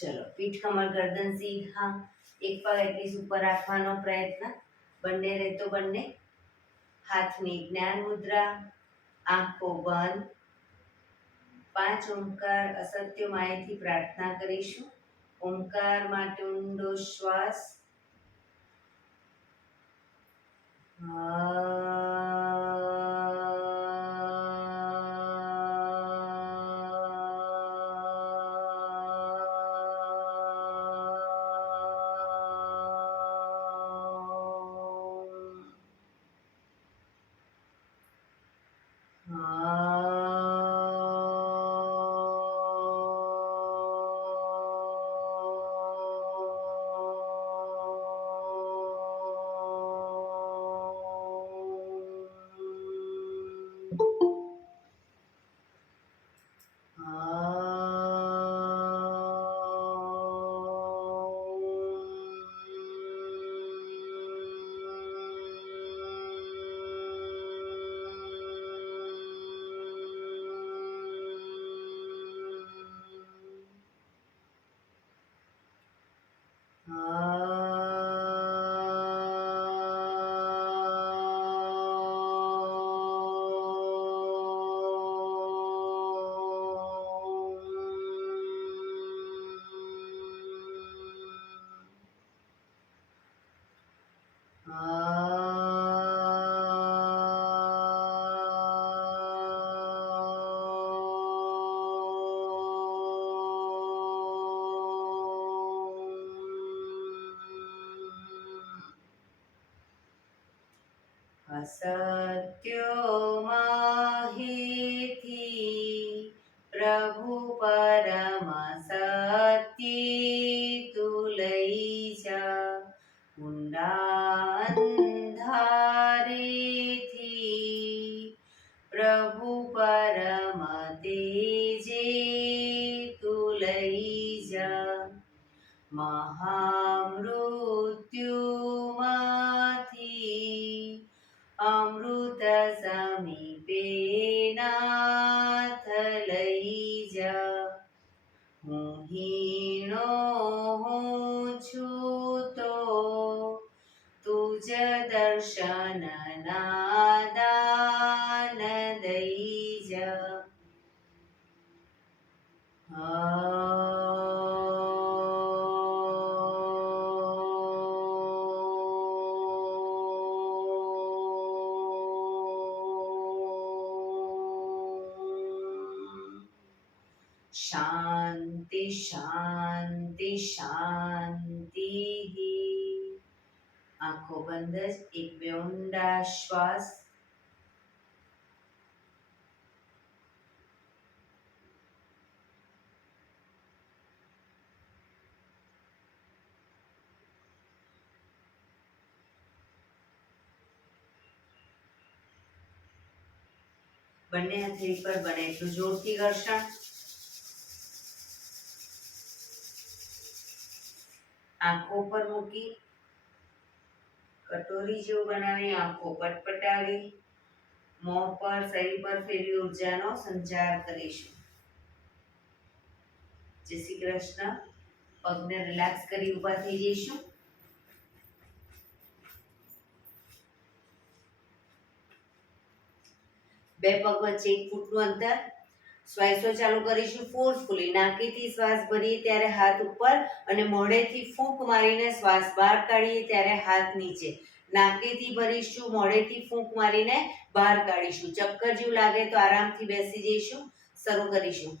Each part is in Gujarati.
ચલો, પીઠ કમર ગરદન સીધા, એક પગ એટલીસ્ટ ઉપર રાખવાનો પ્રયત્ન, બંને રહેતો બંને. હાથની જ્ઞાન મુદ્રા, આંખો બંધ. 5 ઓમકાર અસત્ય માયથી પ્રાર્થના કરીશું. ઓમકાર માટે ઊંડો શ્વાસ. અસત્યો માહિથી પ્રભુ પરમ સત્ય તું લઈ જા. ઊંડા અંધારેથી પ્રભુ પરમ તેજે તું લઈ જા. મહામૃત્યુમાંથી અમૃત સમીપે નાથ લઈ જા. હું હીણો હું છું તો તુજ દર્શન ના દાન દઈ જા. શાંતિ શાંતિ શાંતિ. આંખો બંધ જ એક બે ઊંડા શ્વાસ. બંને હાથે પર બને એટલું જોરથી ઘર્ષણ. આંખો પર મૂકી કટોરી જેવું બનાવી આંખો પટપટાવી મોં પર શરીર પર ફેરવી ઉર્જાનો સંચાર કરીશું. જય શ્રી કૃષ્ણ. પગને રિલેક્સ કરી ઊભા થઈ જઈશું. બે પગ વચ્ચે 1 ફૂટનું અંતર. શ્વાસો ચાલુ કરીશું ફોર્સફુલી. નાકેથી શ્વાસ ભરીએ ત્યારે હાથ ઉપર અને મોઢેથી ફૂંક મારીને શ્વાસ બહાર કાઢીએ ત્યારે હાથ નીચે. નાકેથી ભરીશું, મોઢેથી ફૂંક મારીને બહાર કાઢીશું. ચક્કર જેવું લાગે તો આરામથી બેસી જઈશું. શરૂ કરીશું.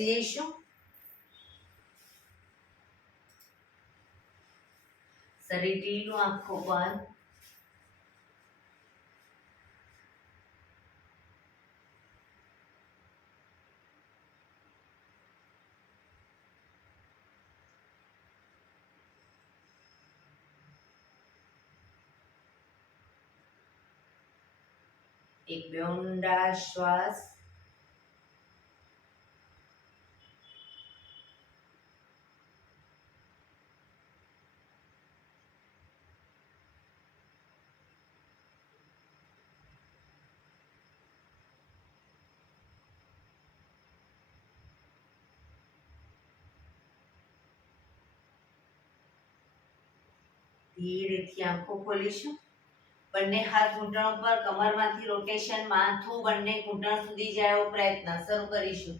બેસી જઈશું. શરીર ઢીલું, આંખો બંધ. એક બે ઊંડા શ્વાસ. ધીરેથી આંખો ખોલીશું. બંને હાથ ઘૂંટણ પર, કમરમાંથી રોટેશન, માથું બંને ઘૂંટણ સુધી જાય એવો પ્રયત્ન. શરૂ કરીશું.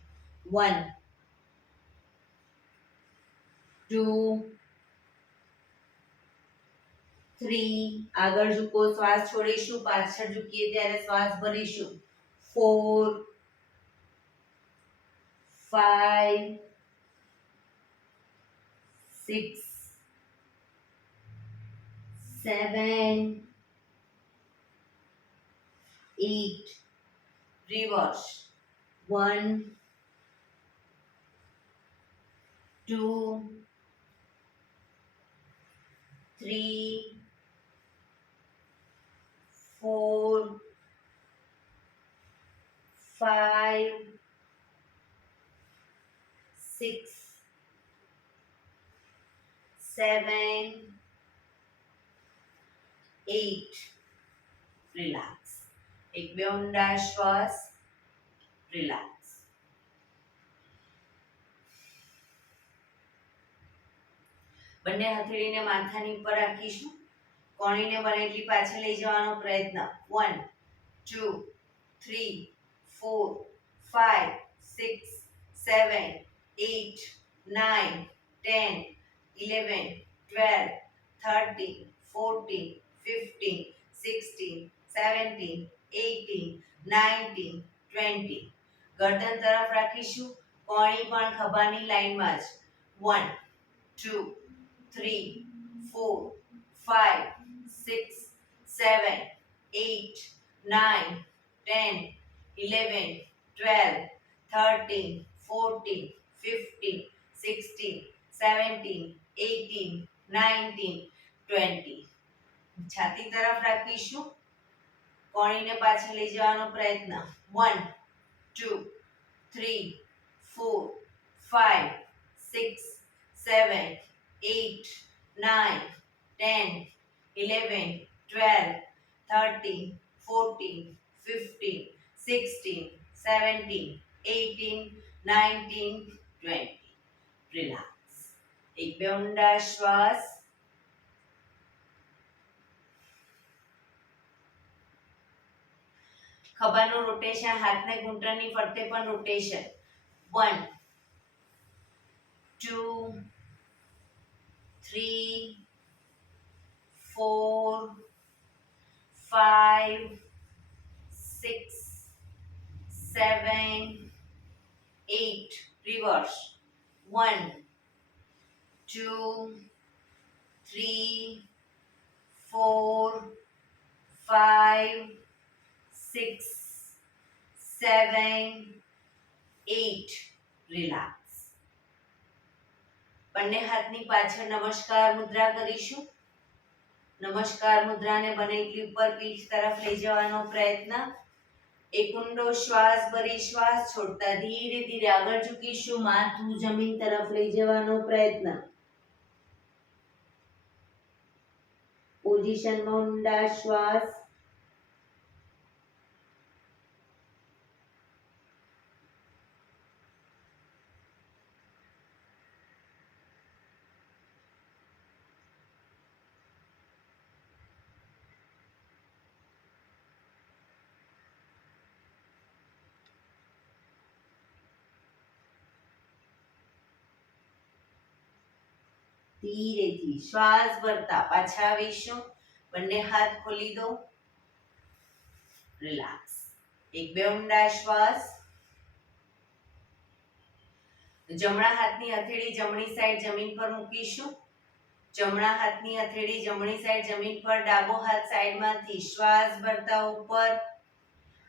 1 2 3. આગળ ઝૂકો, શ્વાસ છોડીશું. પાછળ ઝૂકીએ ત્યારે શ્વાસ ભરીશું. 4 5 6 7 8. Reverse. 1 2 3 4 5 6 7 8. રિલેક્સ. એક બે ઊંડા શ્વાસ. રિલેક્સ. બંને હથેળીને માથાની ઉપર રાખીશું. કોણીને બને એટલી પાછળ લઈ જવાનો પ્રયત્ન. 1 2 3 4 5 6 7 8 9 10 11 12 13 14 15 16 17 18 19 20. ગરદન તરફ રાખીશું. કોણી પણ ખભાની લાઈનમાં જ. 1 2 3 4 5 6 7 8 9 10 11 12 13 14 15 16 17 18 19 20. છાતી તરફ રાખીશું. કોણીને પાછળ લઈ જવાનો પ્રયત્ન. 1 2 3 4 5 6 7 8 9 10 11 12 13 14 15 16 17 18 19 20. રિલેક્સ. એક બે ઊંડા શ્વાસ. ખભાનું રોટેશન, હાથને ઘૂંટણની ફરતે પણ રોટેશન. 1 2 3 4 5 6 7 8. Reverse. 1 2 3 4 5 6 7 8. રિલેક્સ. બંને હાથની પાછળ નમસ્કાર મુદ્રા કરીશું. નમસ્કાર મુદ્રાને બને એટલી ઉપર પીઠ તરફ લઈ જવાનો પ્રયત્ન. એક ઊંડો શ્વાસ ભરી શ્વાસ છોડતા ધીરે ધીરે આગળ ઝૂકીશું. માથું જમીન તરફ લઈ જવાનો પ્રયત્ન. પોઝિશનમાં ઊંડા શ્વાસ. ધીરેથી શ્વાસ ભરતા પાછા આવીશું. બંને હાથ ખોલી દો. રિલેક્સ. એક બે ઊંડા શ્વાસ. જમણા હાથની હથેળી જમણી સાઈડ જમીન પર મૂકીશું. જમણા હાથની હથેળી જમણી સાઈડ જમીન પર, ડાબો હાથ સાઈડમાંથી શ્વાસ ભરતા ઉપર,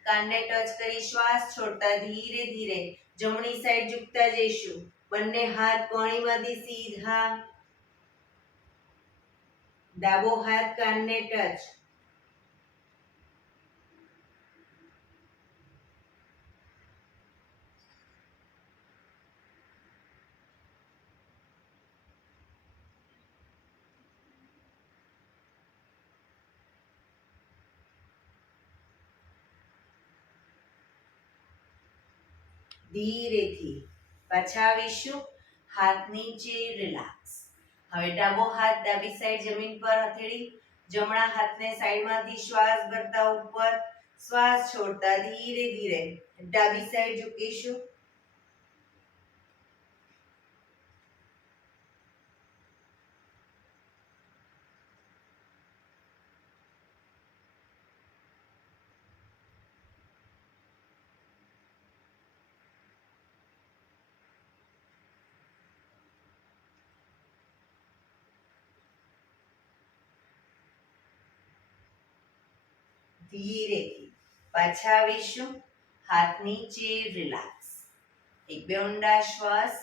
કાનને ટચ કરી શ્વાસ છોડતા ધીરે ધીરે જમણી સાઈડ ઝૂકતા જઈશું. બંને હાથ કોણીમાંથી સીધા, ડાબો હાથ કાનને ટચ. ધીરેથી પાછા આવીશું. હાથ નીચે, રિલેક્સ. હવે ડાબો હાથ ડાબી સાઈડ જમીન પર હથેળી, જમણા હાથને સાઈડમાંથી શ્વાસ ભરતા ઉપર, શ્વાસ છોડતા ધીરે ધીરે ડાબી સાઈડ ઝૂકીશું. ધીરેથી પાછા આવીશું. હાથ નીચે, રિલેક્સ. એક બે ઊંડા શ્વાસ.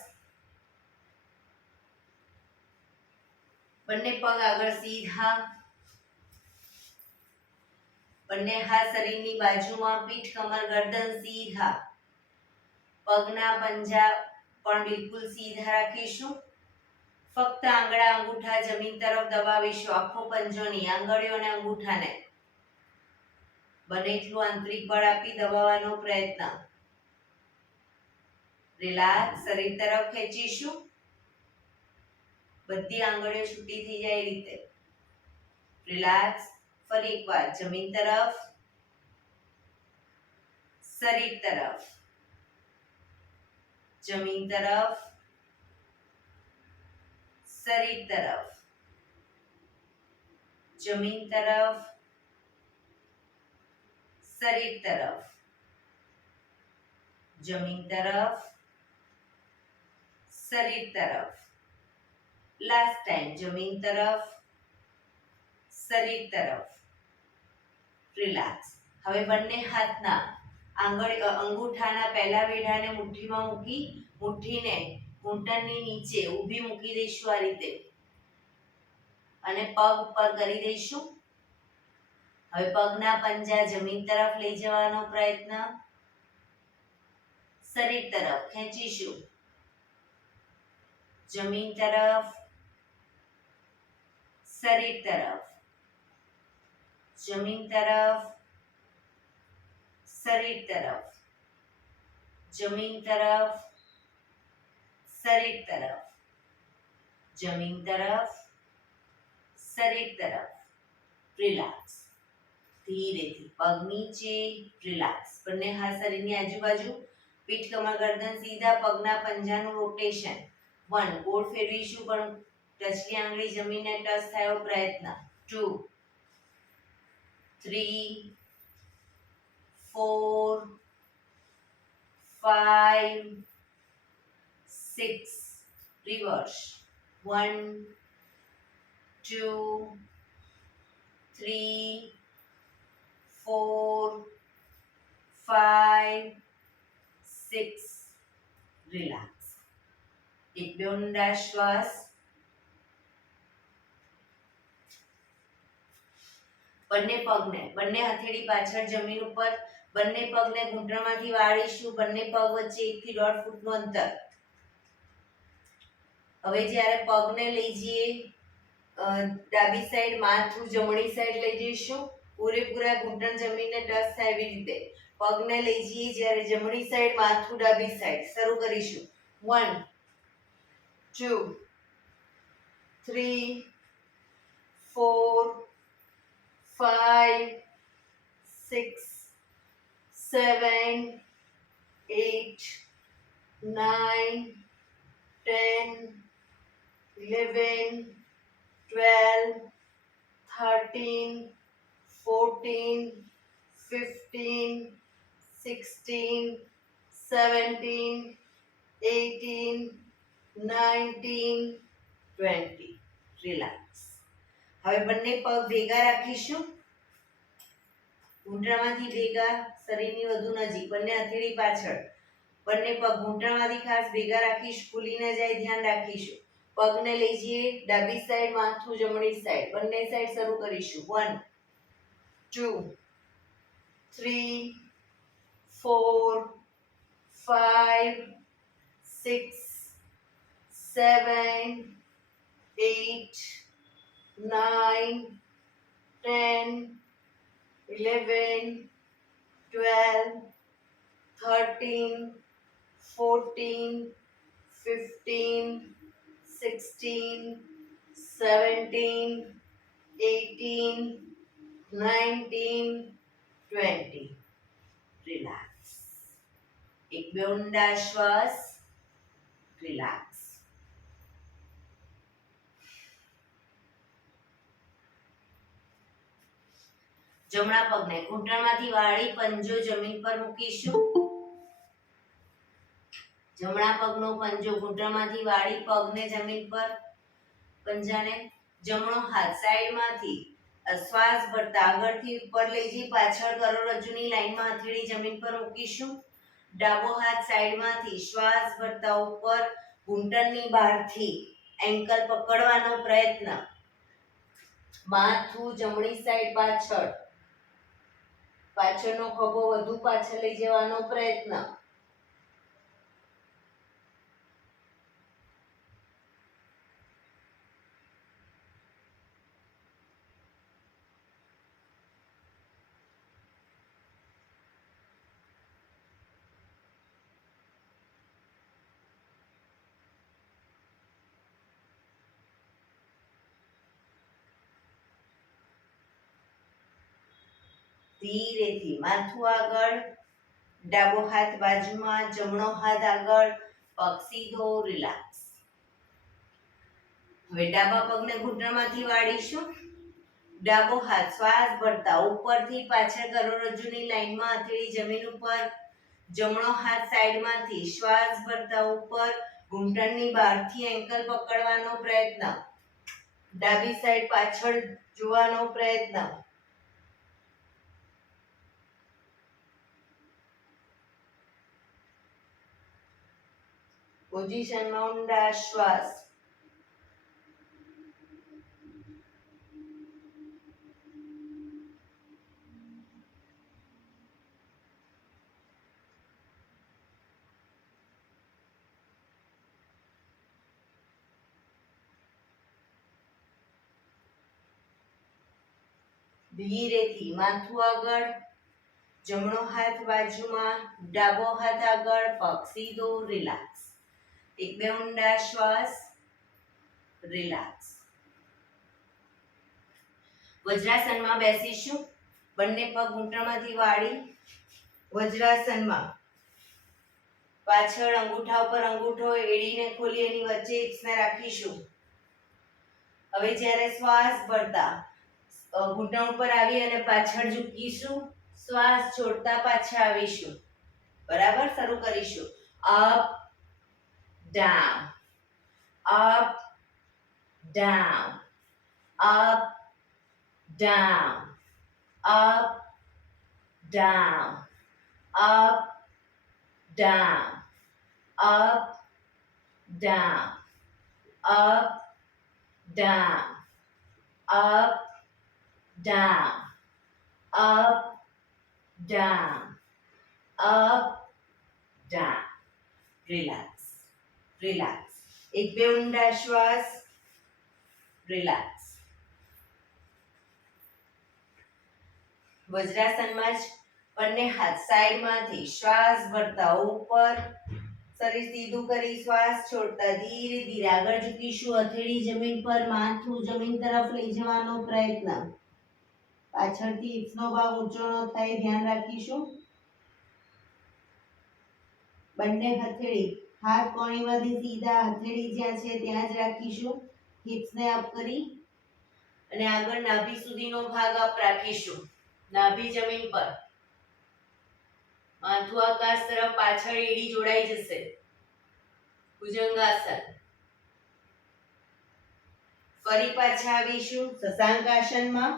બંને પગ આગળ સીધા, બંને હાથ શરીરની બાજુમાં, પીઠ કમર ગરદન સીધા. પગના પંજા પણ બિલકુલ સીધા રાખીશું. ફક્ત આંગળા અંગૂઠા જમીન તરફ દબાવીશું. આખો પંજો નહીં, આંગળીઓ અને અંગૂઠાને બને એટલું આંતરિક બળ આપી દબાવવાનો પ્રયત્ન. રિલેક્સ. શરીર તરફ ખેંચીશું. બધી આંગળીઓ છૂટી થઈ જાય એ રીતે. રિલેક્સ. ફરી એકવાર જમીન તરફ, શરીર તરફ, જમીન તરફ, શરીર તરફ, જમીન તરફ, શરીર તરફ, જમીન તરફ, શરીર તરફ. લાસ્ટ ટાઈમ જમીન તરફ, શરીર તરફ. રિલેક્સ. હવે બંને હાથના અંગૂઠાના પહેલા વેઢાને મુઠ્ઠીમાં મૂકી, મુઠ્ઠીને ઘૂંટણની નીચે ઊભી મૂકી દઈશું આ રીતે, અને પગ ઉપર કરી દઈશું. હવે પગના પંજા જમીન તરફ લઈ જવાનો પ્રયત્ન. શરીર તરફ ખેંચીશું. જમીન તરફ, શરીર તરફ, જમીન તરફ, શરીર તરફ, જમીન તરફ, શરીર તરફ, જમીન તરફ, શરીર તરફ. રિલેક્સ. ધીરેથી પગ નીચે, રિલેક્સ. બંને હાથ શરીરની આજુબાજુ, પીઠ કમર ગરદન સીધા, પગના પંજાનું રોટેશન. 1 ગોળ ફેરવીશું પણ ટચલી આંગળી જમીનને ટચ થાય એવો પ્રયત્ન. 2 3 4 5 6 રિવર્સ. 1 2 3 4 5 6. રિલેક્સ. એક બે ઊંડા શ્વાસ. બંને પગને, બંને હથેળી પાછળ જમીન ઉપર, બંને પગને ઘૂંટણમાંથી વાળીશું. બંને પગ વચ્ચે 1 થી 1.5 ફૂટનું અંતર. હવે જ્યારે પગને લઈ જઈએ ડાબી સાઈડ, માથું જમણી સાઈડ લઈ જઈશું. પૂરેપૂરા ઘૂંટણ જમીનને ટચ થાય એવી રીતે પગને લઈ જઈએ. જ્યારે જમણી સાઈડ, માથું ડાબી સાઈડ. શરૂ કરીશું. 1 2 3 4 5 6 7 8 9 10 11 12 13 14 15 16 17 18, 19, 20. રિલેક્સ. હવે બંને પગ ભેગા રાખીશું. ઘૂંટણમાંથી ભેગા, શરીરની વધુ નજીક, બંને હથેળી પાછળ. બંને પગ ઘૂંટણમાંથી ખાસ ભેગા રાખીશું, ખુલી ન જાય, ધ્યાન રાખીશું. પગને લઈ જઈએ ડાબી સાઈડ, માથું જમણી સાઈડ, બંને સાઈડ શરૂ કરીશું. 1, 2, 3, 4, 5, 6, 7, 8, 9, 10, 11, 12, 13, 14, 15, 16, 17, 18, 19, 20. રિલેક્સ. એક બે ઊંડા શ્વાસ. રિલેક્સ. જમણા પગને ઘૂંટણમાંથી વાળી પંજો જમીન પર મૂકીશું. જમણા પગનો પંજો ઘૂંટણમાંથી વાળી પગને જમીન પર, પંજાને જમણો હાથ સાઈડમાંથી શ્વાસ ભરતા આગળથી ઉપર લઈ જઈ પાછળ કરોડરજ્જુની લાઈનમાં હથેળી જમીન પર મૂકીશું. ડાબો હાથ સાઈડમાંથી શ્વાસ ભરતા ઉપર ઘૂંટણની બહારથી એન્કલ પકડવાનો પ્રયત્ન. માથું જમણી સાઈડ પાછળ, પાછળનો ખભો વધુ પાછળ લઈ જવાનો પ્રયત્ન. ધીરેથી માથું આગળ, ડાબો હાથ બાજુમાં, જમણો હાથ આગળ, પગ સીધો. રિલેક્સ. હવે ડાબા પગને ઘૂંટણમાંથી વાળીશું. ડાબો હાથ શ્વાસ ભરતા ઉપરથી પાછળ કરોડરજ્જુની લાઈનમાં હથેળી જમીન ઉપર. જમણો હાથ સાઈડમાંથી શ્વાસ ભરતા ઉપર ઘૂંટણની બહારથી એન્કલ પકડવાનો પ્રયત્ન. ડાબી સાઈડ પાછળ જોવાનો પ્રયત્ન. પોઝિશનમાં ઊંડા શ્વાસ. ધીરેથી માથું આગળ, જમણો હાથ બાજુમાં, ડાબો હાથ આગળ, પગ સીધો. રિલેક્સ. એક બે ઊંડા શ્વાસ. રિલેક્સ. વજ્રાસનમાં બેસીશું. બંને પગ ઘૂંટણમાંથી વાળી વજ્રાસનમાં. પાછળ અંગૂઠા ઉપર અંગૂઠો, એડીને ખોલી એની વચ્ચે હિપ્સને રાખીશું. હવે જ્યારે શ્વાસ ભરતા ઘૂંટણ ઉપર આવી અને પાછળ ઝૂકીશું. શ્વાસ છોડતા પાછા આવીશું. બરાબર, શરૂ કરીશું. Up down, up down, up down, up down, up down, up down, up down, up, down, up, down, up, down. Relax, relax. એક બે ઊંડા શ્વાસ. રિલેક્સ. વજ્રાસનમાં જ બંને હાથ સાઈડમાંથી શ્વાસ ભરતા ઉપર, શરીર સીધું કરી શ્વાસ છોડતા ધીરે ધીરે આગળ ઝૂકીશું. હથેળી જમીન પર, માથું જમીન તરફ લઈ જવાનો પ્રયત્ન. પાછળથી હિપ્સનો ભાગ ઊંચો ન થાય, ધ્યાન રાખીશું. બંને હથેળી હાથ કોણીમાંથી સીધા, હથેળી જ્યાં છે ત્યાં જ રાખીશું. હિપ્સને અપ કરી અને આગળ નાભી સુધીનો ભાગ અપ રાખીશું. નાભી જમીન પર, માથું આકાશ તરફ, પાછળ એડી જોડાઈ જશે. ભુજંગાસન. ફરી પાછા આવીશું શશાંકાસનમાં.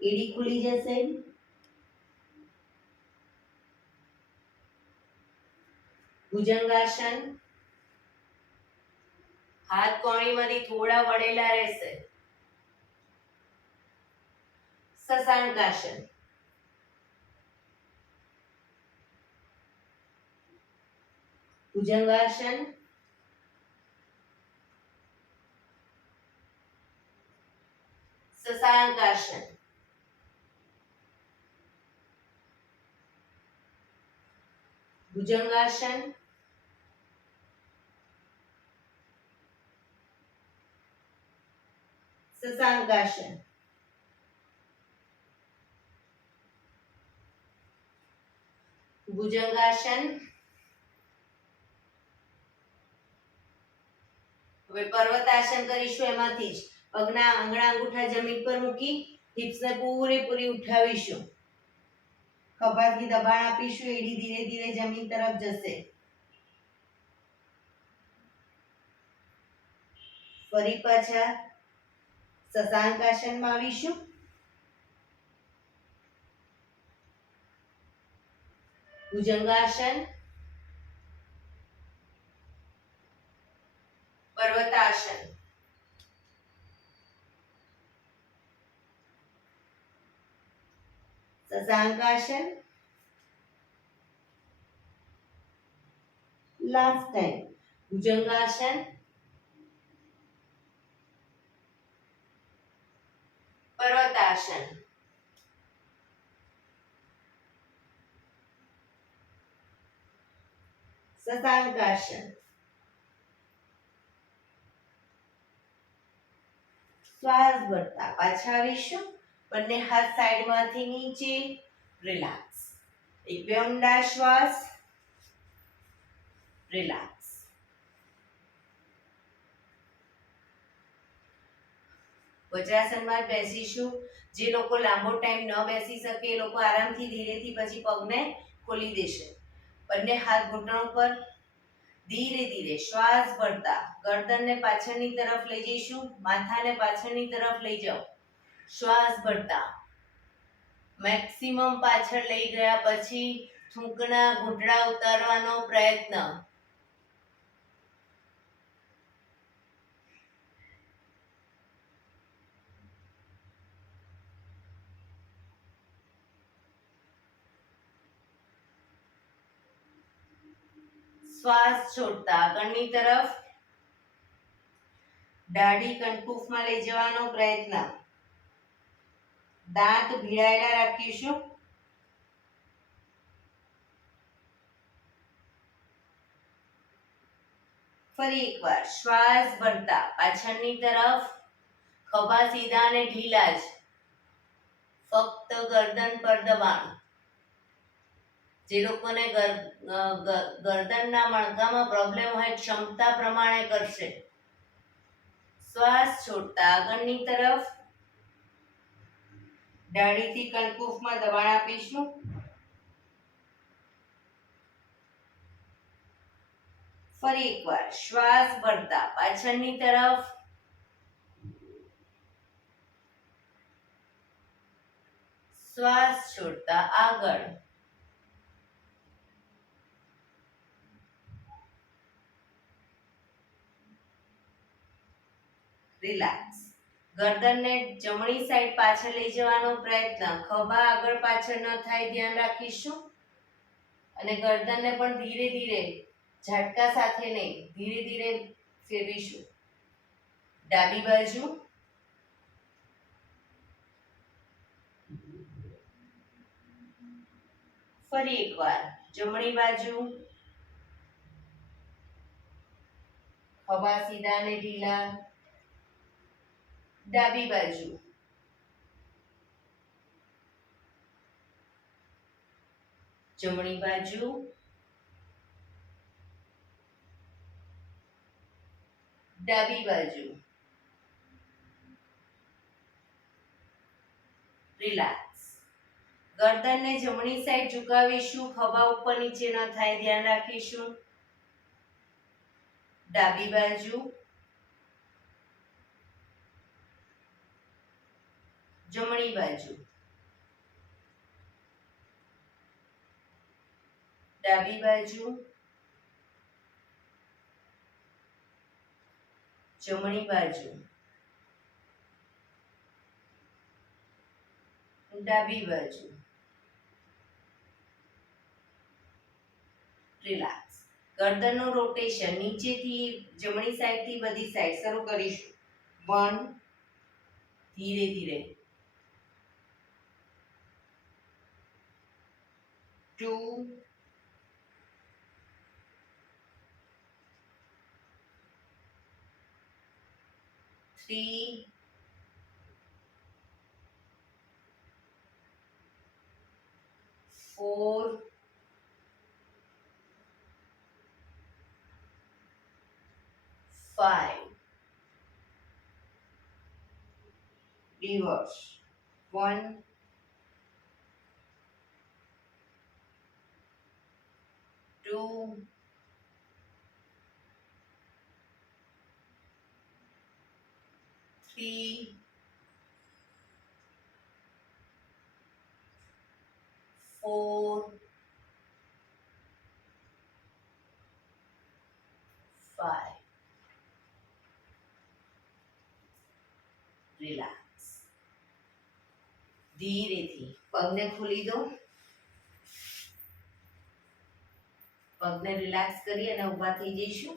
એડી ખુલી જશે. ભુજંગાસન. હાથ કોણીમાંથી થોડા વળેલા રહેશે. શશાંકાસન. ભુજંગાસન. શશાંકાસન. ભુજંગાસન. શશાંકાસન. ભુજંગાસન. હવે પર્વતાસન કરીશું. એમાંથી જ પગના આંગળા અંગૂઠા જમીન પર મૂકી હિપ્સને પૂરેપૂરી ઉઠાવીશું. ખભાથી દબાણ આપીશું. એડી ધીરે ધીરે જમીન તરફ જશે. ફરી પાછા શશાંકાસનમાં આવીશું. ભુજંગાસન. પર્વતાસન. શશાંકાસન. લાસ્ટ ટાઈમ ભુજંગાસન. પર્વતાસન. શશાંકાસન. શ્વાસ ભરતા પાછા આવીશું. બંને હાથ સાઈડમાંથી નીચે. રિલેક્સ. એક બે ઊંડા શ્વાસ. રિલેક્સ. વજ્રાસનમાં બેસીશું. જે લોકો લાંબો ટાઈમ ન બેસી શકે એ લોકો આરામથી ધીરેથી પછી પગને ખોલી દેશે. બંને હાથ ઘૂંટણો પર. ધીરે ધીરે શ્વાસ ભરતા ગરદનને પાછળની તરફ લઈ જઈશું. માથાને પાછળની તરફ લઈ જાઓ. શ્વાસ ભરતા મેક્સિમમ પાછળ લઈ ગયા પછી થૂંકના ઘૂંટડા ઉતારવાનો પ્રયત્ન. શ્વાસ છોડતા આગળની તરફ દાઢી કંઠપૂફમાં લઈ જવાનો પ્રયત્ન. દાંત ભીડાયેલા રાખીશું. ફરી એકવાર શ્વાસ ભરતા પાછળની તરફ. ખભા સીધા અને ઢીલા જ. ફક્ત ગરદન પર દબાણ. જે લોકોને ગરદનના મણકામાં પ્રોબ્લેમ હોય ક્ષમતા પ્રમાણે કરશે. શ્વાસ છોડતા આગળની તરફ. દાઢીથી કંઠપૂફમાં દબાણ આપીશું. ફરી એકવાર શ્વાસ ભરતા પાછળની તરફ. શ્વાસ છોડતા આગળ. રિલેક્સ. ગરદનને જમણી સાઈડ પાછળ લઈ જવાનો પ્રયત્ન. ખભા આગળ પાછળ ન થાય ધ્યાન રાખીશું. અને ગરદનને પણ ધીરે ધીરે ઝટકા સાથે નહીં ધીરે ધીરે ફેરવીશું. ડાબી બાજુ. ફરી એકવાર જમણી બાજુ. ખભા સીધા અને ઢીલા. ડાબી બાજુ. જમણી બાજુ. ડાબી બાજુ. રિલેક્સ. ગરદનને જમણી સાઈડ ઝુકાવીશું. ખભા ઉપર નીચે ન થાય ધ્યાન રાખીશું. ડાબી બાજુ, જમણી બાજુ, ડાબી બાજુ, જમણી બાજુ, ડાબી બાજુ. રિલેક્સ. ગરદનનું રોટેશન નીચેથી જમણી સાઈડથી બધી સાઈડ શરૂ કરીશું. 1, ધીરે ધીરે, 2, 3, 4, 5. Reverse. 1, 2, 3, 4, 5. રિલેક્સ. ધીરેથી પગને ખોલી દો. પગને રિલેક્સ કરી અને ઊભા થઈ જઈશું.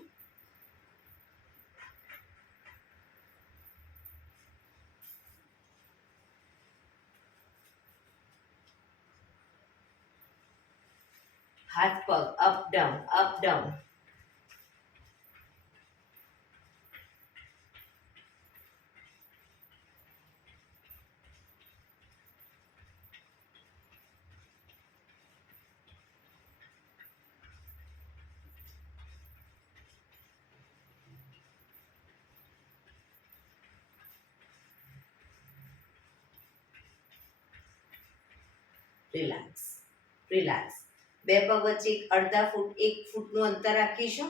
હાથ પગ up down, up down. Relax, relax. બે પગ વચ્ચે અડધા ફૂટ 1 ફૂટનું અંતર રાખીશું.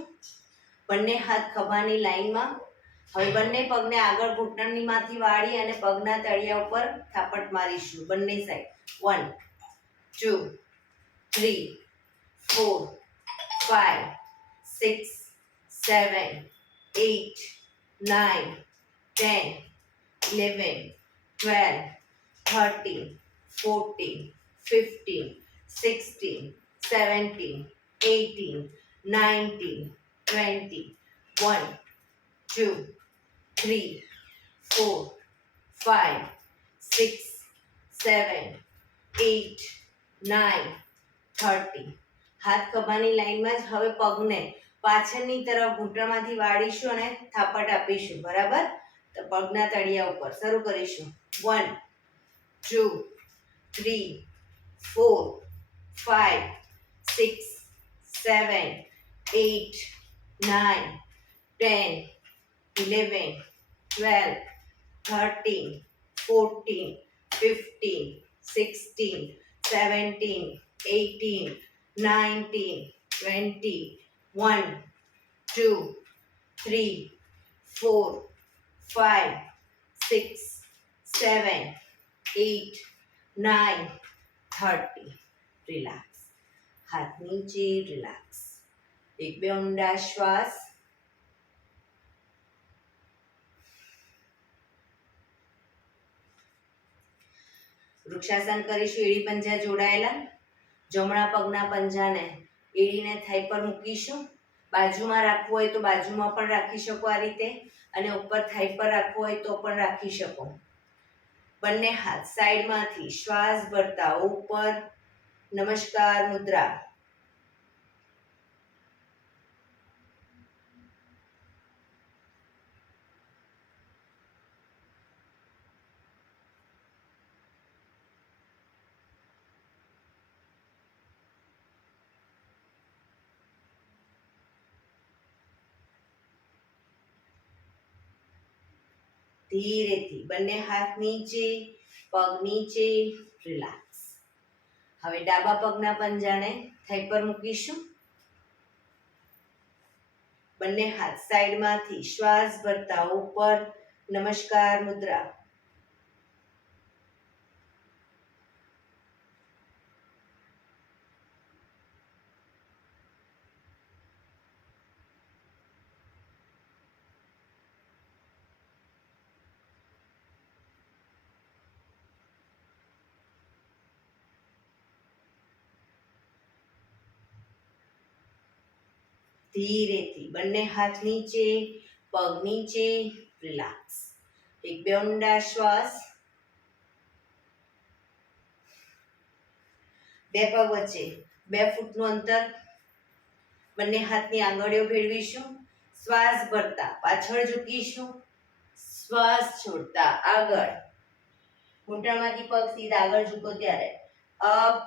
બંને હાથ ખભાની લાઈનમાં. હવે બંને પગને આગળ ઘૂંટણનીમાંથી વાળી અને પગના તળિયા ઉપર થાપટ મારીશું બંને સાઈડ. 1, 2, 3, 4, 5, 6, 7, 8, 9, 10, 11, 12, 13, 14, 15, 16, 17, 18, 19, 20, 1, 2, 3, 4, 5, 6, 7, 8, 9, 30. હાથ ખભાની લાઈનમાં જ. હવે પગને પાછળની તરફ ઘૂંટણમાંથી વાળીશું અને થાપટ આપીશું. બરાબર? તો પગના તળિયા ઉપર શરૂ કરીશું. 1, 2, 3, 4, 5, 6, 7, 8, 9, 10, 11, 12, 13, 14, 15, 16, 17, 18, 19, 20, 1, 2, 3, 4, 5, 6, 7, 8, 9, 30. રિલેક્સ. હાથ નીચે, રિલેક્સ. 1-2 ઊંડા શ્વાસ. વૃક્ષાસન કરીશું. એડી પંજા જોડાયેલા. જમણા પગના પંજાને એડીને થાઈ પર મૂકીશું. બાજુમાં રાખવું હોય તો બાજુમાં પણ રાખી શકો આ રીતે, અને ઉપર થાઈ પર રાખવું હોય તો પણ રાખી શકો. બંને હાથ સાઈડમાંથી શ્વાસ ભરતા ઉપર. નમસ્કાર મુદ્રા. ધીરેથી બંને હાથ નીચે, પગ નીચે. રિલેક્સ. હવે ડાબા પગના પંજાને થાઈ પર મૂકીશું. બંને હાથ સાઈડમાંથી શ્વાસ ભરતા ઉપર, નમસ્કાર મુદ્રા. ધીરેથી બંને હાથ નીચે, પગ નીચે, રિલેક્સ. એક બે ઊંડા શ્વાસ. બે પગ વચ્ચે 2 ફૂટનું અંતર. બંને હાથની આંગળીઓ ભેળવીશું. શ્વાસ ભરતા પાછળ ઝૂકીશું. શ્વાસ છોડતા આગળ. ઘૂંટણમાંથી પગ સીધા આગળ ઝૂકો ત્યારે up,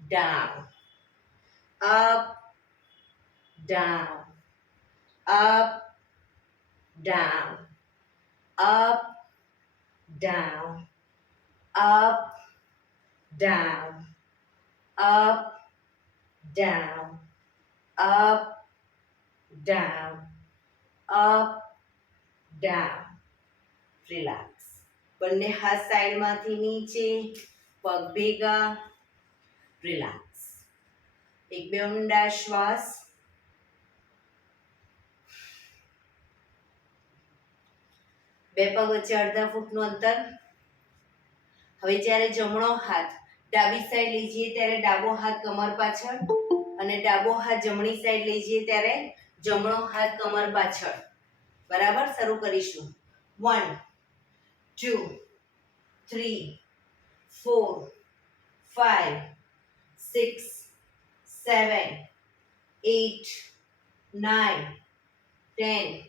down, up, down, up, down, up, down, up, down, up, down, up, down, up, down. Relax. બંને હાથ સાઈડમાંથી નીચે, પગ ભેગા. રિલેક્સ. એક બે ઊંડા શ્વાસ. બે પગ વચ્ચે અડધા ફૂટનું અંતર. હવે જ્યારે જમણો હાથ ડાબી સાઈડ લઈ જઈએ ત્યારે ડાબો હાથ કમર પાછળ અને ડાબો હાથ જમણી સાઈડ લઈ જઈએ ત્યારે જમણો હાથ કમર પાછળ. બરાબર, શરૂ કરીશું. 1 2 3 4 5 6 7 8 9 10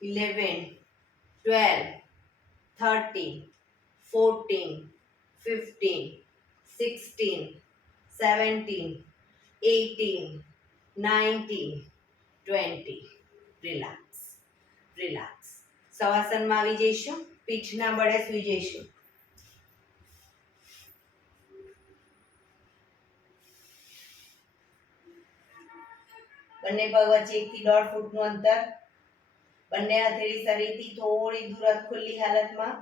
11 12 13 14 15 16 17 18 19 20. Relax, relax. શવાસનમાં આવી જઈશું. પીઠના બળે સૂઈ જઈશું. બંને પગ વચ્ચે 1 થી 1.5 ફૂટનું અંતર. બંને હથેળી શરીરથી થોડી દૂર હાથ ખુલ્લી હાલતમાં.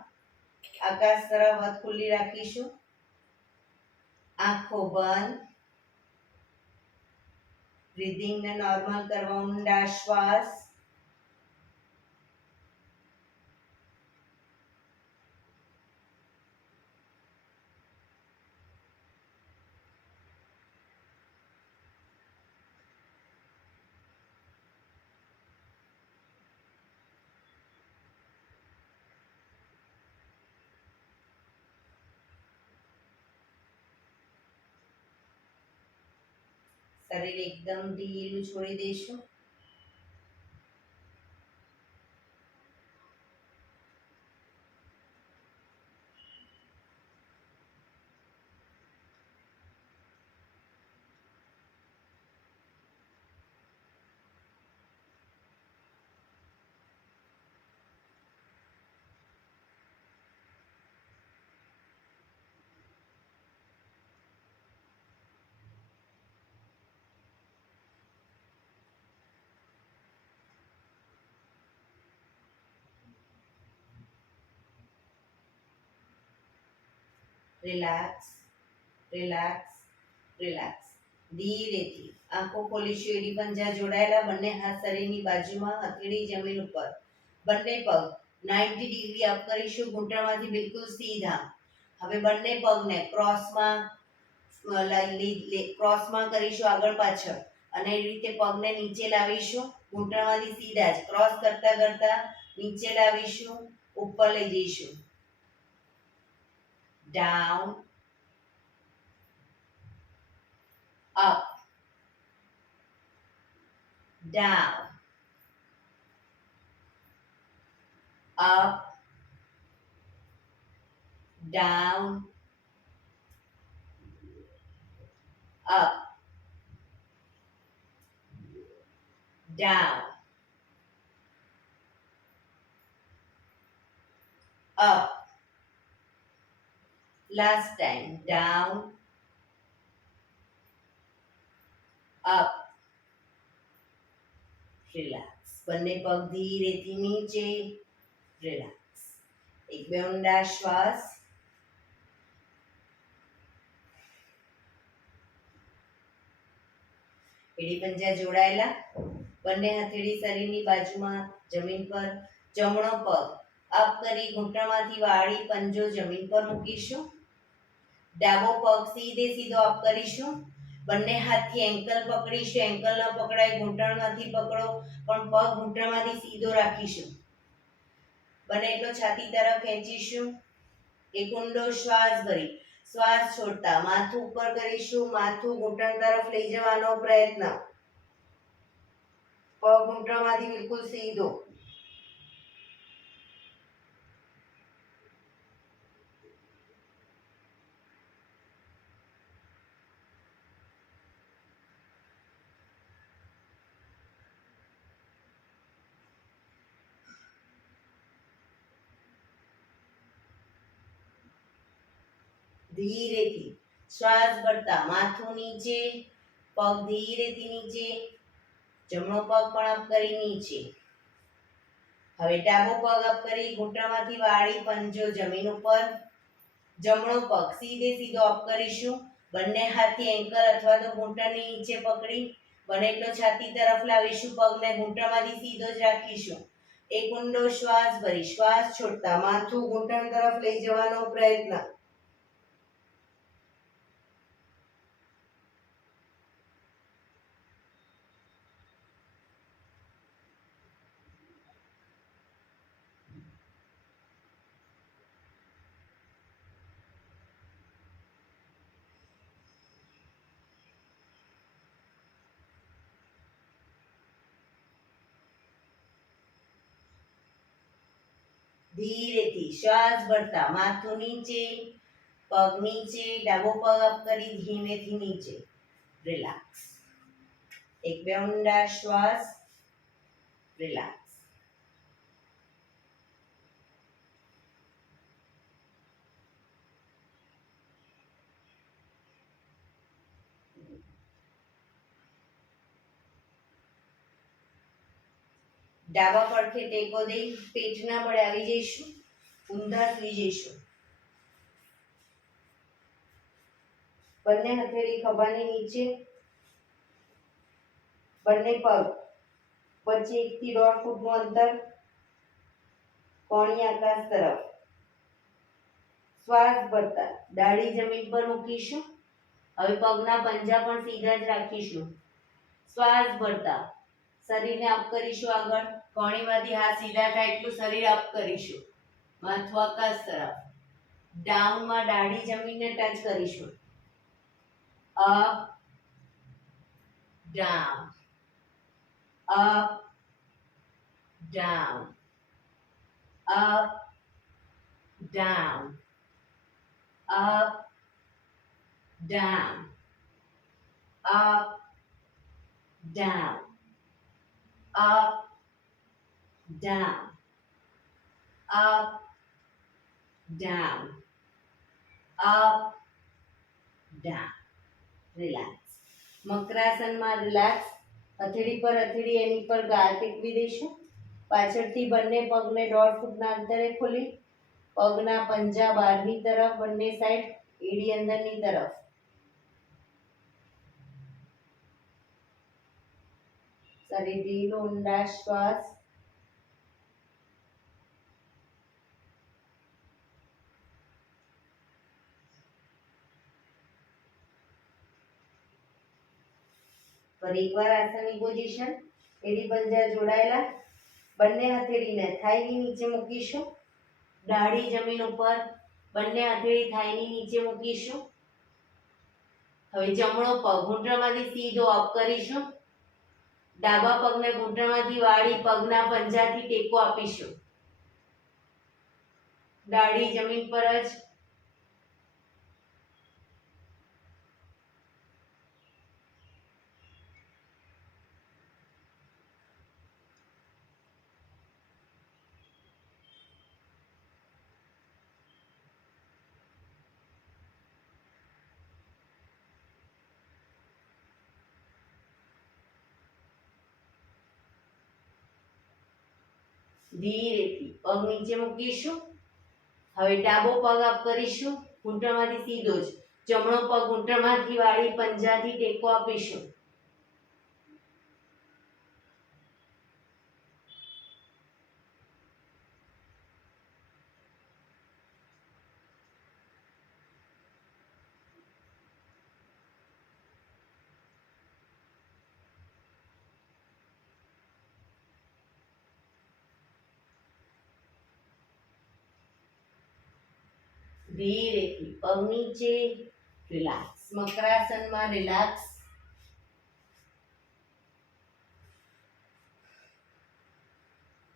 આકાશ તરફ હાથ ખુલ્લી રાખીશું. આંખો બંધ. બ્રીધિંગને નોર્મલ કરવા ઊંડા શ્વાસ. શરીર એકદમ ઢીલું છોડી દઈશું. Relax, relax, relax. ધીરેથી આંખો ખોલીશું. એડી પંજા જોડાયેલા. બંને હાથ શરીરની બાજુમાં, હથેળી જમીન ઉપર. બંને પગ 90 ડિગ્રી અપ કરીશું. ઘૂંટણમાંથી બિલકુલ સીધા. હવે બંને પગને ક્રોસમાં કરીશું, આગળ પાછળ. અને એ રીતે પગને નીચે લાવીશું. ઘૂંટણમાંથી સીધા જ ક્રોસ કરતા કરતા નીચે લાવીશું. ઉપર લઈ જઈશું. down, up, down, up, down, up, down, up. Last time. Down, up, relax. બંને પગ ધીરેથી નીચે, રિલેક્સ. એક બે ઊંડા શ્વાસ. એડી પંજા જોડાયેલા. બંને હથેળી શરીરની બાજુમાં જમીન પર. જમણો પગ અપ કરી ઘૂંટણમાંથી વાળી પંજો જમીન પર મૂકીશું. ડાબો પગ સીધે સીધો અપ કરીશું. બંને હાથથી એન્કલ પકડીશું. એન્કલ ન પકડાય, ઘૂંટણમાંથી પકડો, પણ પગ ઘૂંટણમાંથી સીધો રાખીશું. બને એટલો છાતી તરફ ખેંચીશું. એક ઊંડો શ્વાસ ભરી શ્વાસ છોડતા માથું ઉપર કરીશું. માથું ઘૂંટણ તરફ લઈ જવાનો પ્રયત્ન. પગ ઘૂંટણમાંથી બિલકુલ સીધો. ધીરેથી શ્વાસ ભરતા માથું નીચે, પગ ધીરેથી નીચે. જમણો પગ પણ અપ કરી નીચે. હવે ડાબો પગ અપ કરી ઘૂંટણમાંથી વાળી પંજો જમીન ઉપર. જમણો પગ સીધે સીધો અપ કરીશું. બંને હાથથી એન્કલ અથવા તો ઘૂંટણની નીચે પકડી બને એટલો છાતી તરફ લાવીશું. પગને ઘૂંટણમાંથી સીધો જ રાખીશું. એક ઊંડો શ્વાસ ભરી શ્વાસ છોડતા માથું ઘૂંટણ તરફ લઈ જવાનો પ્રયત્ન. ધીરેથી શ્વાસ ભરતા માથું નીચે, પગ નીચે. ડાબો પગ અપ કરી ધીમેથી નીચે, રિલેક્સ. એક બે ઊંડા શ્વાસ, રિલેક્સ. ડાબા પડખે ટેકો દઈ પેટના બળે આવી જઈશું. ઊંધા થઈ જઈશું. બંને હથેળી ખભાની નીચે. બંને પગ વચ્ચે 1 થી 1.5 ફૂટનું અંતર. કોણી આકાશ તરફ. શ્વાસ ભરતા દાઢી જમીન પર મૂકીશું. હવે પગના પંજા પણ સીધા જ રાખીશું. શ્વાસ ભરતા શરીરને અપ કરીશું. આગળ કોણીમાંથી હાથ સીધા થાય એટલું શરીર અપ કરીશું. માથું આકાશ તરફ. ડાઉનમાં દાઢી જમીનને ટચ કરીશું. Up, down, up, down, up, down, up, down, up, down, up, down, up, down, up, down. Relax. મકરાસનમાં રિલેક્સ. હથેળી પર હથેળી એની પર ગાલ ટેકવી દઈશું. પાછળથી બંને પગને 1.5 ફૂટના અંતરે ખોલી પગના પંજા બહારની તરફ, બંને સાઈડ, એડી અંદરની તરફ. શરીર ઢીલો, ઊંડા શ્વાસ. ફરી એકવાર આસનની પોઝિશન. એડી પંજા જોડાયેલા. બંને હથેળીને થાઈની નીચે મૂકીશું. દાઢી જમીન ઉપર. બંને હથેળી થાઈની નીચે મૂકીશું. હવે જમણો પગ ઘૂંટણમાંથી સીધો અપ કરીશું. ડાબા પગને ઘૂંટણમાંથી વાળી પગના પંજાથી ટેકો આપીશું. દાઢી જમીન પર જ. ધીરેથી પગ નીચે મૂકીશું. હવે ડાબો પગ અપ કરીશું, ઘૂંટણમાંથી સીધો જ. જમણો પગ ઘૂંટણમાંથી વાળી પંજાથી ટેકો આપીશું. ધીરેથી પગ નીચે, રિલેક્સ. મકરાસનમાં રિલેક્સ.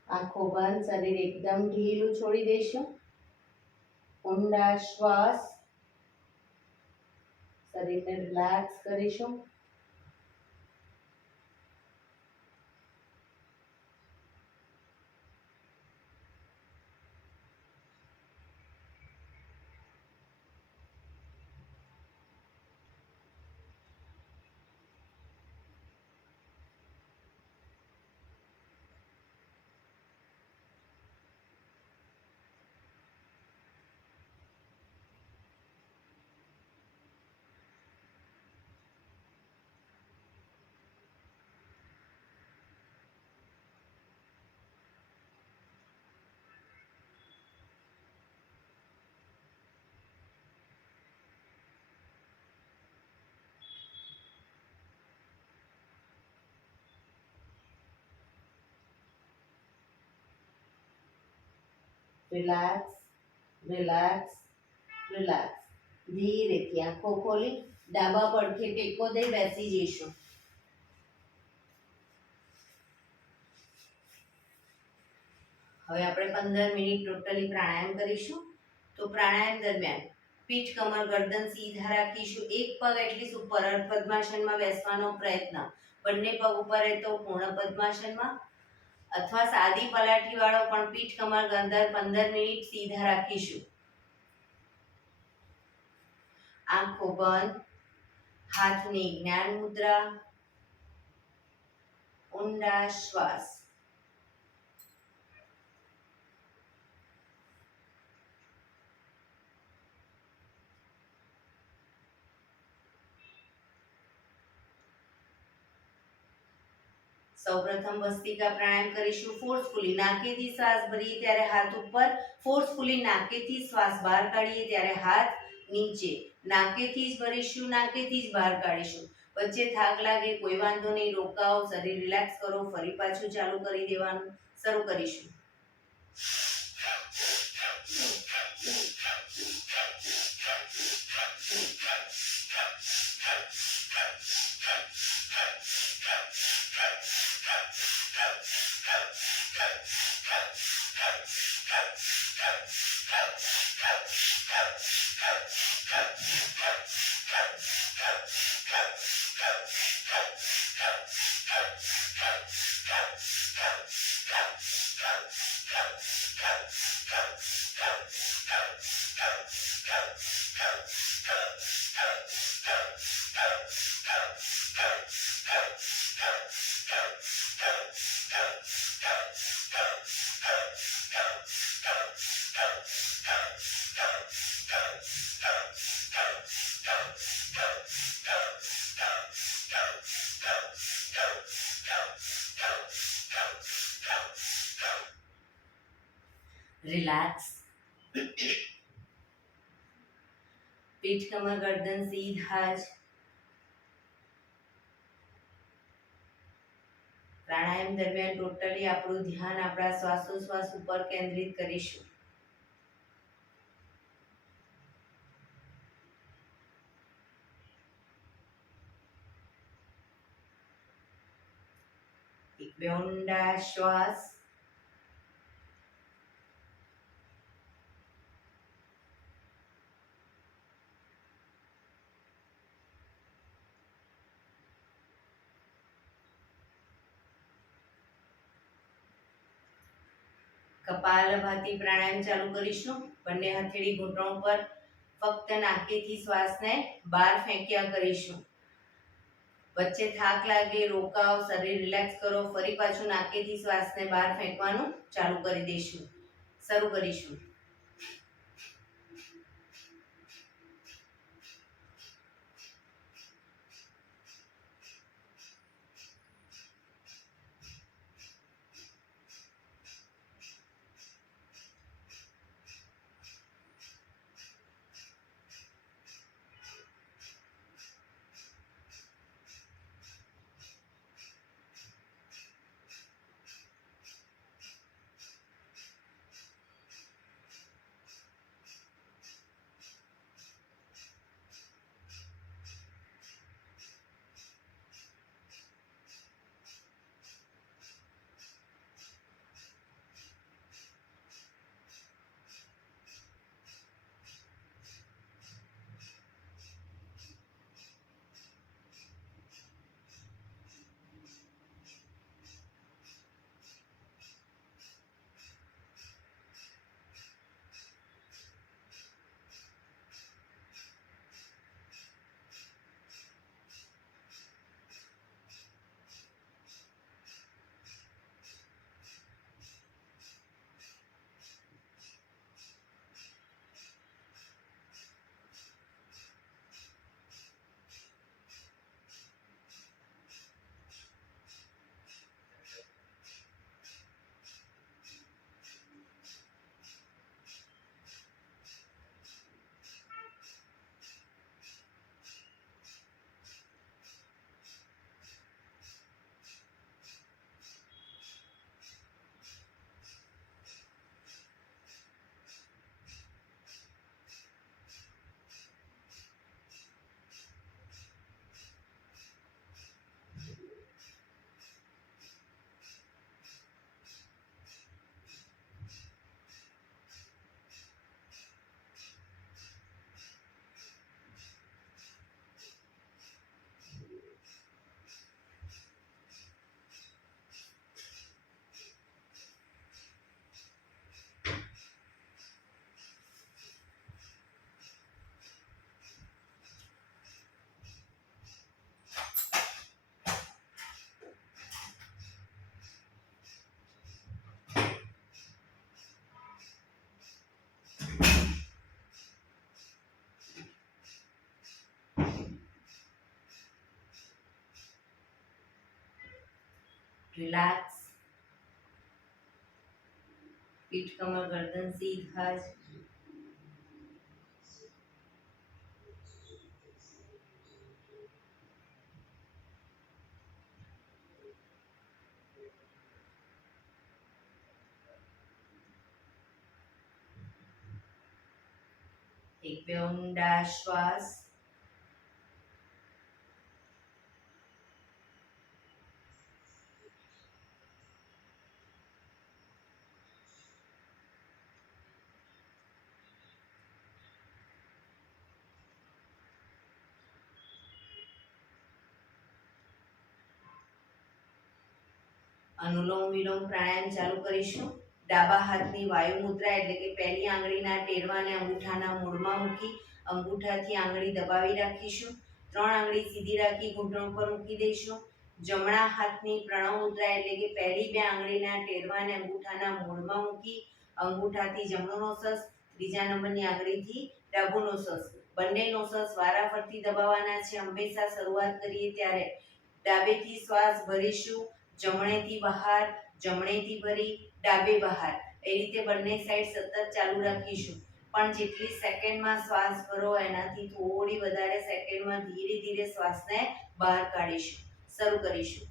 આંખો બંધ, શરીર એકદમ ઢીલું છોડી દઈશું. ઊંડા શ્વાસ, શરીરને રિલેક્સ કરીશું. Relax, relax, relax. ધીરેથી આંખો ખોલી ડાબા પડખે ટેકો દઈ બેસી જઈશું. હવે આપણે 15 મિનિટ ટોટલી પ્રાણાયામ કરીશું. તો પ્રાણાયામ દરમિયાન પીઠ, કમર, ગરદન સીધા રાખીશું. એક પગ એટલીસ્ટ ઉપર અર્ધ પદ્માસનમાં બેસવાનો પ્રયત્ન. બંને પગ ઉપર રહે તો પૂર્ણ પદ્માસનમાં, અથવા સાદી પલાઠી વાળો પણ પીઠ, કમર, ગરદન 15 મિનિટ સીધા રાખીશું. આંખો બંધ, હાથની જ્ઞાન મુદ્રા, ઊંડા શ્વાસ. સૌપ્રથમ ભસ્ત્રિકા પ્રાણાયામ કરીશું. ફોર્સફુલી નાકેથી શ્વાસ ભરીએ ત્યારે હાથ ઉપર, ફોર્સફુલી નાકેથી શ્વાસ બહાર કાઢીએ ત્યારે હાથ નીચે. નાકેથી જ ભરીશું, નાકેથી જ બહાર કાઢીશું. વચ્ચે થાક લાગે કોઈ વાંધો નહીં, રોકાઓ, શરીર રિલેક્સ કરો, ફરી પાછું ચાલુ કરી દેવાનું. શરૂ કરીશું. રિલેક્સ. પીઠ, કમર, ગરદન સીધા જ. પ્રાણાયામ દરમિયાન ટોટલી આપણું ધ્યાન આપણા શ્વાસોશ્વાસ ઉપર કેન્દ્રિત કરીશું. એક બે ઊંડા શ્વાસ. કપાલભાતિ પ્રાણાયામ ચાલુ કરીશું. બંને હથેળી ઘૂંટણ પર, ફક્ત નાકેથી શ્વાસને બહાર ફેંક્યા કરીશું. વચ્ચે થાક લાગે રોકાવ, શરીર રિલેક્સ કરો, ફરી પાછું નાકેથી શ્વાસને બહાર ફેંકવાનું ચાલુ કરી દઈશું. શરૂ કરીશું. રિલેક્સ. પીઠ કમર ગરદન સીધા જ. એક બે ઊંડા શ્વાસ. અનુલોમ વિલોમ પ્રાણાયામ ચાલુ કરીશું. ડાબા હાથની વાયુ મુદ્રા એટલે કે પહેલી આંગળીના ટેરવાને અંગૂઠાના મૂળમાં મૂકી અંગૂઠાથી આંગળી દબાવી રાખીશું. 3 આંગળી સીધી રાખી ઘૂંટણ પર મૂકી દઈશું. જમણા હાથની પ્રણવ મુદ્રા એટલે કે પહેલી 2 આંગળીના ટેરવાને અંગૂઠાના મૂળમાં મૂકી અંગૂઠાથી જમણો નોસસ, ત્રીજા નંબરની આંગળીથી ડાબો નોસસ, બંને નોસસ વારાફરતી દબાવવાના છે. હંમેશા શરૂઆત કરીએ ત્યારે ડાબેથી શ્વાસ ભરીશું, જમણેથી બહાર, જમણેથી ભરી, ડાબે બહાર. એ રીતે બંને સાઈડ સતત ચાલુ રાખીશું. પણ જેટલી સેકન્ડમાં શ્વાસ ભરો એનાથી થોડી વધારે સેકન્ડમાં ધીરે ધીરે શ્વાસને બહાર કાઢીશું. શરૂ કરીશું.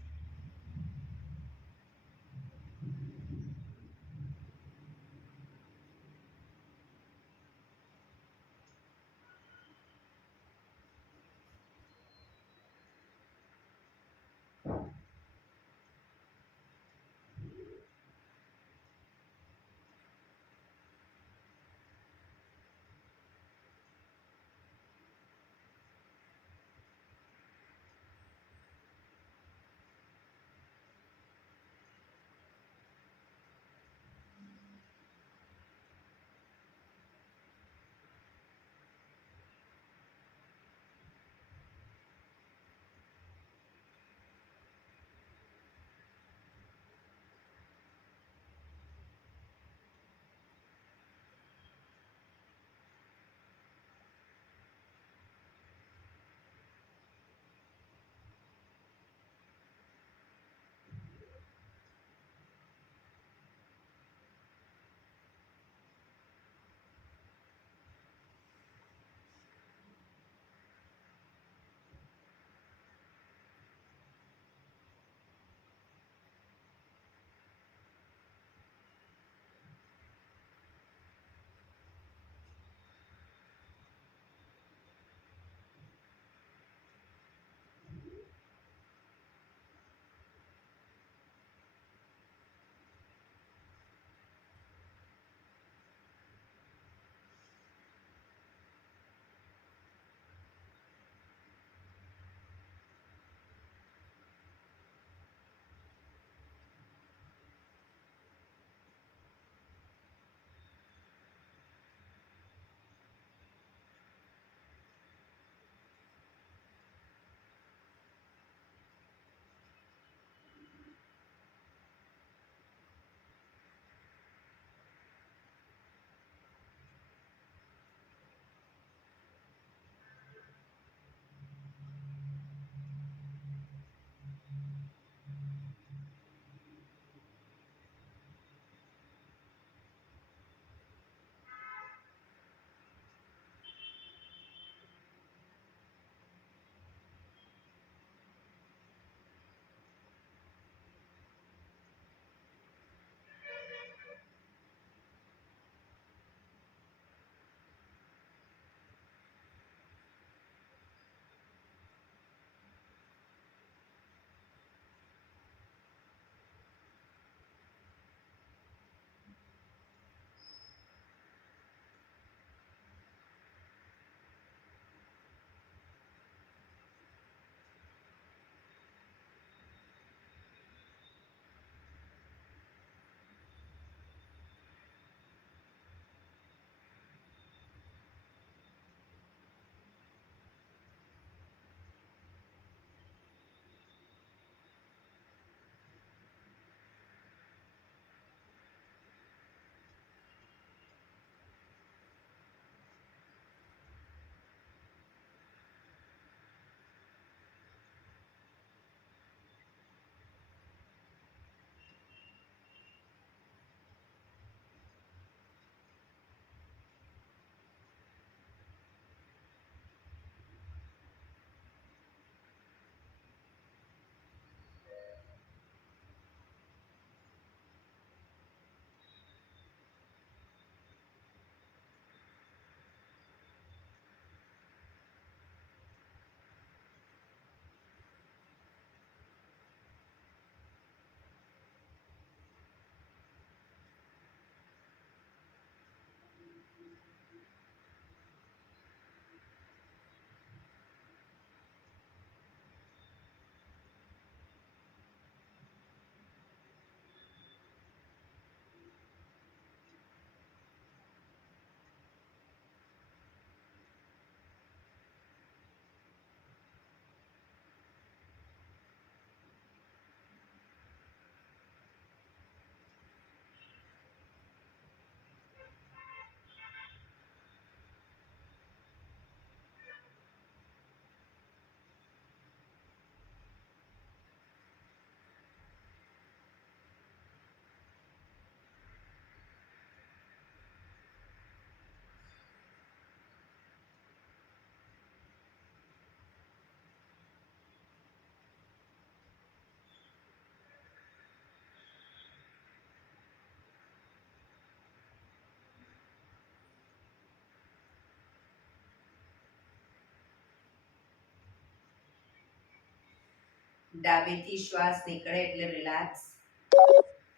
ડાબેથી શ્વાસ નીકળે એટલે રિલેક્સ.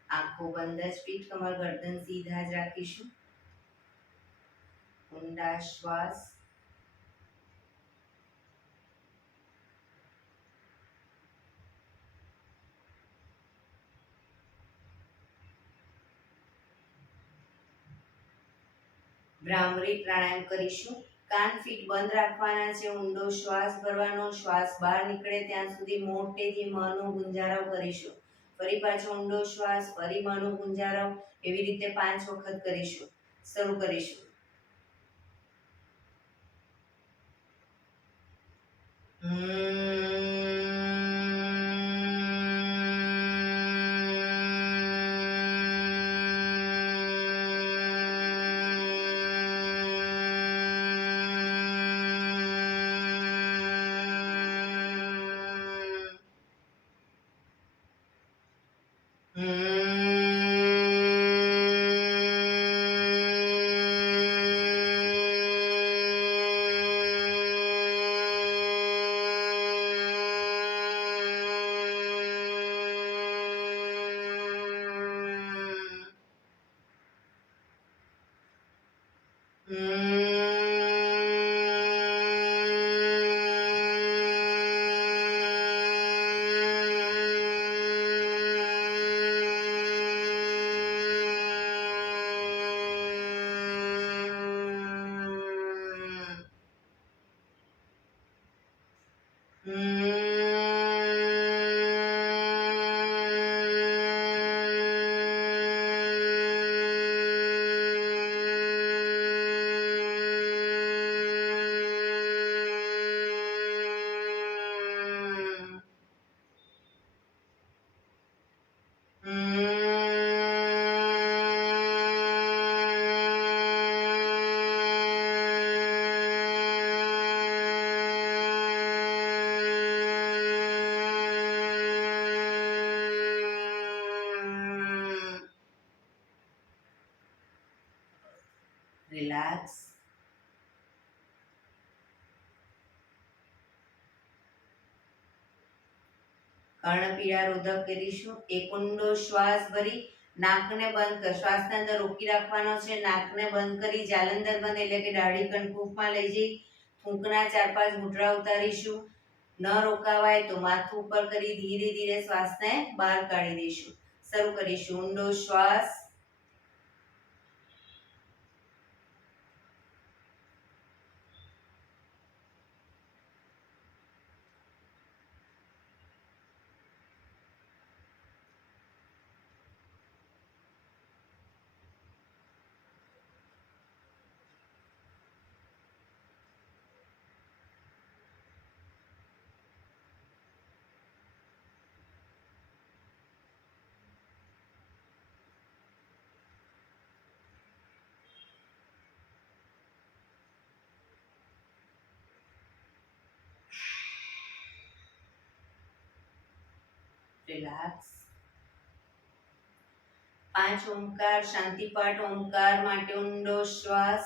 આંખો બંધ જ, પીઠ કમર ગરદન સીધા જ રાખીશું. ઊંડા શ્વાસ. ભ્રામરી પ્રાણાયામ કરીશું. કાન ફીટ બંધ રાખવાના છે. ઊંડો શ્વાસ ભરવાનો. શ્વાસ બહાર નીકળે ત્યાં સુધી મોટેથી મનો ગુંજારવ કરીશું. ફરી પાછો ઊંડો શ્વાસ, ફરી મનો ગુંજારવ. એવી રીતે 5 વખત કરીશું. શરૂ કરીશું. રિલેક્સ. કર્ણપીડા રોધક કરીશું. એક ઊંડો શ્વાસ ભરી નાકને બંધ કર. શ્વાસને અંદર રોકી રાખવાનો છે. નાકને બંધ કરી જાલંધર બંધ એટલે કે દાઢી કણકુફમાં લઈ જઈ ફૂંકના 4-5 ઘૂંટડા ઉતારીશું. ન રોકાવાય તો માથું ઉપર કરી ધીરે ધીરે શ્વાસને બહાર કાઢી દઈશું. શરૂ કરીશું. ઊંડો શ્વાસ. રિલેક્સ. 5 ઓમકાર શાંતિપાઠ. ઓમકાર માટે ઊંડો શ્વાસ.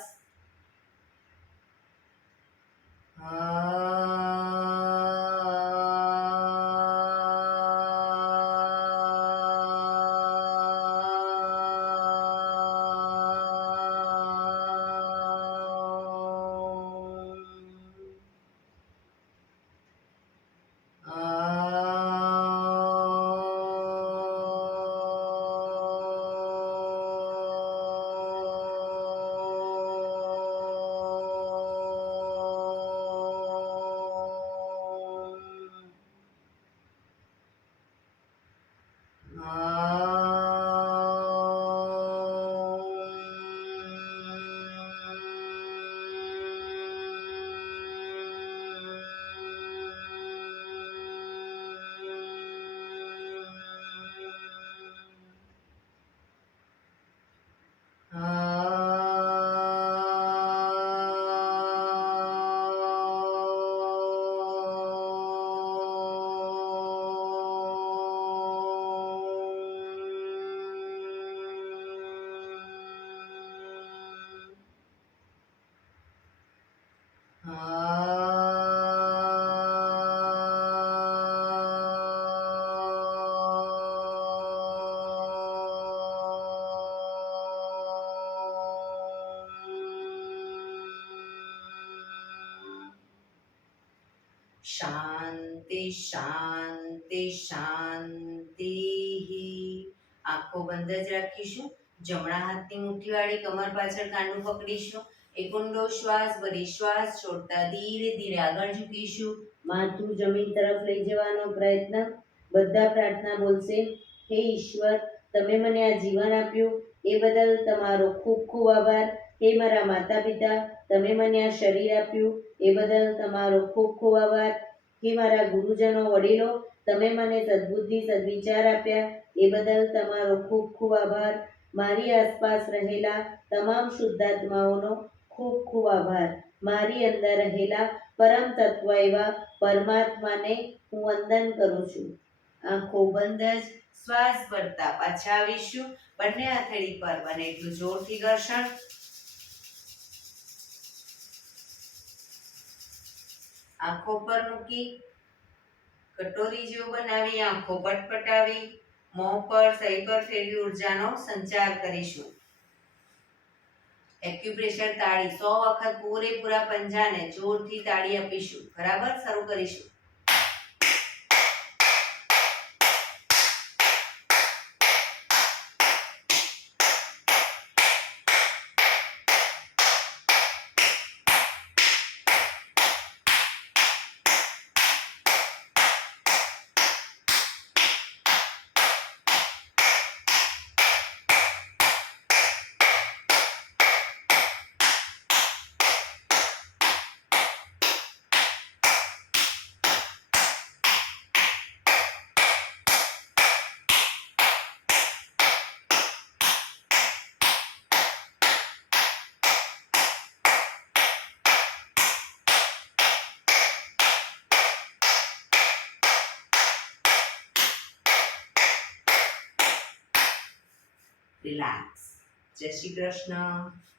શાંતિ શાંતિ. આંખો બંધ જ રાખીશું. જમણા હાથની મુઠ્ઠીવાળી કમર પાછળ કાંડું પકડીશું. એક ઊંડો શ્વાસ ભરી શ્વાસ છોડતા ધીરે ધીરે આગળ ઝૂકીશું. માથું જમીન તરફ લઈ જવાનો પ્રયત્ન. બધા પ્રાર્થના બોલશે. હે ઈશ્વર, તમે મને આ જીવન આપ્યું એ બદલ તમારો ખૂબ ખૂબ આભાર. હે મારા માતા પિતા, તમે મને આ શરીર આપ્યું એ બદલ તમારો ખૂબ ખૂબ આભાર. હે મારા ગુરુજનો વડીલો, તમે મને સદબુદ્ધિ સદવિચાર આપ્યા એ બદલ તમારો ખૂબ ખૂબ આભાર. મારી આસપાસ રહેલા તમામ શુદ્ધાત્માઓનો ખૂબ ખૂબ આભાર. મારી અંદર રહેલા પરમ તત્વ એવા પરમાત્માને હું વંદન કરું છું. આંખો બંધ જ શ્વાસ ભરતા પાછા આવીશું. બંને હથેળી પર બને એટલું જોરથી ઘર્ષણ. આંખો પર મૂકી કટોરી જેવું બનાવી આંખો પટપટાવી મોં પર સહી પર ફેરવી ઉર્જાનો સંચાર કરીશું. એક્યુપ્રેશર તાળી 100 વખત પૂરેપૂરા પંજાને જોરથી તાળી આપીશું. બરાબર, શરૂ કરીશું. રિલેક્સ. જય શ્રી કૃષ્ણ.